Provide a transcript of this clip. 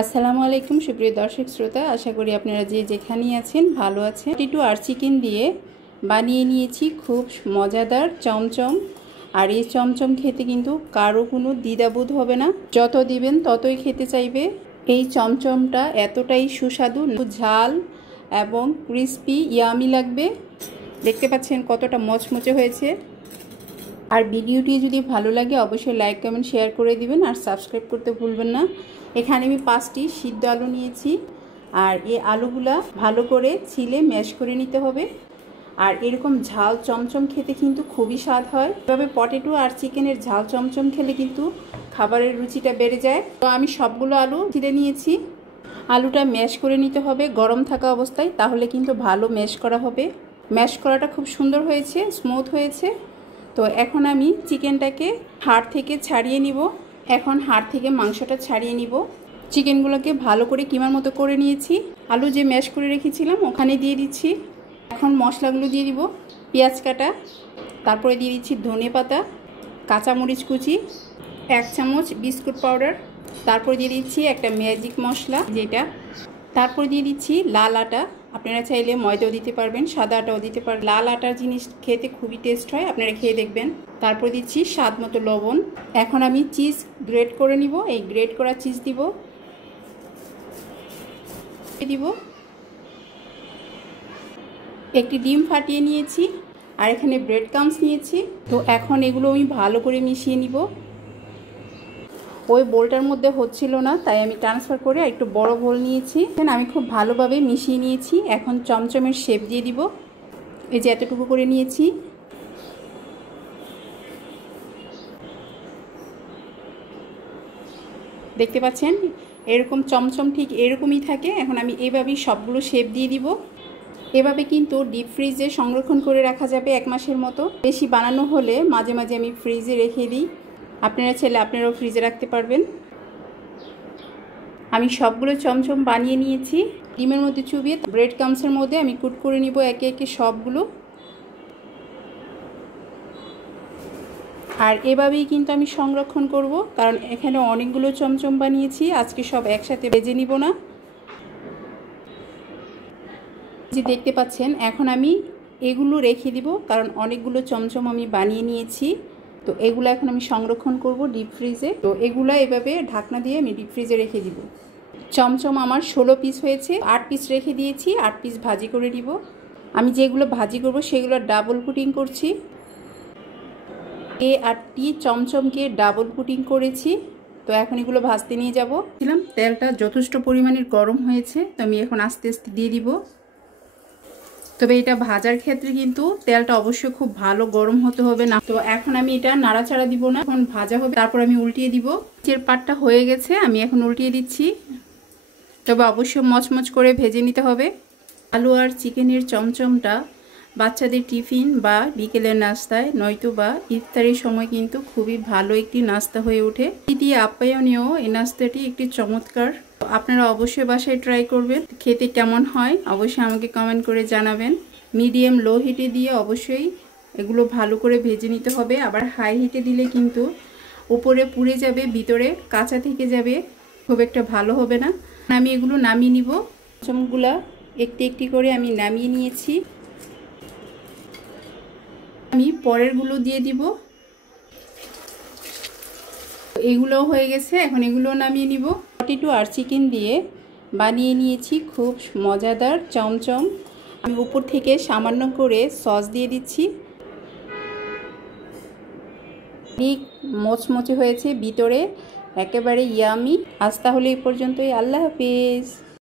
আসসালামু আলাইকুম সুপ্রিয় দর্শক শ্রোতা, আশা করি আপনারা যে যেখানেই আছেন ভালো আছেন। একটু আর চিকেন দিয়ে বানিয়ে নিয়েছি খুব মজাদার চমচম। আর এই চমচম খেতে কিন্তু কারো কোনো দ্বিধাবোধ হবে না, যত দিবেন ততই খেতে চাইবে। এই চমচমটা এতটাই সুস্বাদু, ঝাল এবং ক্রিস্পি ইয়ামি লাগবে। দেখতে পাচ্ছেন কতটা মচমচে হয়েছে। আর ভিডিওটি যদি ভালো লাগে অবশ্যই লাইক কমেন্ট শেয়ার করে দিবেন আর সাবস্ক্রাইব করতে ভুলবেন না। এখানে আমি 5টি সিদ্ধ আলু নিয়েছি, আর এই আলুগুলা ভালো করে ছিলে ম্যাশ করে নিতে হবে। আর এরকম ঝাল চমচম খেতে কিন্তু খুবই স্বাদ হয়। এভাবে পটেটো আর চিকেনের ঝাল চমচম খেলে কিন্তু খাবারের রুচিটা বেড়ে যায়। তো আমি সবগুলো আলু ছিলে নিয়েছি। আলুটা ম্যাশ করে নিতে হবে গরম থাকা অবস্থায়, তাহলে কিন্তু ভালো ম্যাশ করা হবে। ম্যাশ করাটা খুব সুন্দর হয়েছে, স্মুথ হয়েছে। তো এখন আমি চিকেনটাকে হাড় থেকে ছাড়িয়ে নিব। এখন হাড় থেকে মাংসটা ছাড়িয়ে নিব। চিকেনগুলোকে ভালো করে কিমার মতো করে নিয়েছি। আলু যে ম্যাশ করে রেখেছিলাম ওখানে দিয়ে দিচ্ছি। এখন মশলাগুলো দিয়ে দিব। পেঁয়াজ কাটা, তারপরে দিয়ে দিচ্ছি ধনে পাতা, কাঁচামরিচ কুচি, 1 চামচ বিস্কুট পাউডার, তারপর দিয়ে দিচ্ছি একটা ম্যাজিক মশলা যেটা, তারপর দিয়ে দিচ্ছি লাল আটা। আপনারা চাইলে ময়দাও দিতে পারবেন, সাদা আটাও দিতে পারবেন। লাল আটার জিনিস খেতে খুবই টেস্ট হয়, আপনারা খেয়ে দেখবেন। তারপর দিচ্ছি স্বাদ মতো লবণ। এখন আমি চিজ গ্রেট করে নিব। এই গ্রেট করা চিজ দিব। একটি ডিম ফাটিয়ে নিয়েছি, আর এখানে ব্রেড ক্রাম্বস নিয়েছি। তো এখন এগুলো আমি ভালো করে মিশিয়ে নিব। ওই বোলটার মধ্যে হচ্ছিল না, তাই আমি ট্রান্সফার করে একটু বড় বোল নিয়েছি। আমি খুব ভালোভাবে মিশিয়ে নিয়েছি। এখন চমচমের শেপ দিয়ে দিব। এই যে এতটুকু করে নিয়েছি। দেখতে পাচ্ছেন এরকম চমচম ঠিক এরকমই থাকে। এখন আমি এভাবেই সবগুলো শেপ দিয়ে দিব। এভাবে কিন্তু ডিপ ফ্রিজে সংরক্ষণ করে রাখা যাবে 1 মাসের মতো। বেশি বানানো হলে মাঝে মাঝে আমি ফ্রিজে রেখে দিই। আপনারা চাইলে আপনারাও ফ্রিজে রাখতে পারবেন। আমি সবগুলো চমচম বানিয়ে নিয়েছি। ডিমের মধ্যে চুবিয়ে ব্রেড ক্রাম্বসের মধ্যে আমি কুট করে নিব একে একে সবগুলো। আর এভাবেই কিন্তু আমি সংরক্ষণ করব, কারণ এখানে অনেকগুলো চমচম বানিয়েছি। আজকে সব একসাথে ভেজে নিব না। যে দেখতে পাচ্ছেন এখন আমি এগুলো রেখে দিব, কারণ অনেকগুলো চমচম আমি বানিয়ে নিয়েছি। তো এগুলো এখন আমি সংরক্ষণ করব ডিপ ফ্রিজে। তো এগুলো এভাবে ঢাকনা দিয়ে আমি ডিপ ফ্রিজে রেখে দিব। চমচম আমার 16 পিস হয়েছে। 8 পিস রেখে দিয়েছি, 8 পিস ভাজি করে দিব। আমি যেগুলো ভাজি করব সেগুলো ডাবল কুটিং করছি। এই 8টি চমচমকে ডাবল কুটিং করেছি। তো এখন এগুলো ভাজতে নিয়ে যাব। তেলটা যথেষ্ট পরিমাণের গরম হয়েছে, তো আমি এখন আস্তে আস্তে দিয়ে দিব। তবে এটা ভাজার ক্ষেত্রে কিন্তু তেলটা অবশ্যই খুব ভালো গরম হতে হবে না। তো এখন আমি এটা নাড়াচাড়া দিব না, এখন ভাজা হবে, তারপর আমি উল্টিয়ে দিব। নিচের পাটটা হয়ে গেছে, আমি এখন উল্টিয়ে দিচ্ছি। তবে অবশ্যই মচমচ করে ভেজে নিতে হবে। আলু আর চিকেনের চমচমটা বাচ্চাদের টিফিন বা বিকেলের নাস্তায় নয়তো বা ইফতারের সময় কিন্তু খুবই ভালো একটি নাস্তা হয়ে ওঠে। দিয়ে আপ্যায়নীয় এই নাস্তাটি একটি চমৎকার। আপনারা অবশ্যই বাসায় ট্রাই করবেন। খেতে কেমন হয় অবশ্যই আমাকে কমেন্ট করে জানাবেন। মিডিয়াম লো হিটে দিয়ে অবশ্যই এগুলো ভালো করে ভেজে নিতে হবে। আবার হাই হিটে দিলে কিন্তু উপরে পুড়ে যাবে, ভিতরে কাঁচা থেকে যাবে, খুব একটা ভালো হবে না। আমি এগুলো নামিয়ে নিব। চমচমগুলা একটি একটি করে আমি নামিয়ে নিয়েছি। আমি পরেরগুলো দিয়ে দিব। এগুলো হয়ে গেছে, এখন এগুলো নামিয়ে নিব। পটেটো আর চিকেন দিয়ে বানিয়ে নিয়েছি খুব মজাদার চমচম। আমি উপর থেকে সামান্য করে সস দিয়ে দিচ্ছি। ঠিক মচমচে হয়েছে, ভিতরে একেবারে ইয়ামি। আজ তাহলে এই পর্যন্তই। আল্লাহ হাফেজ।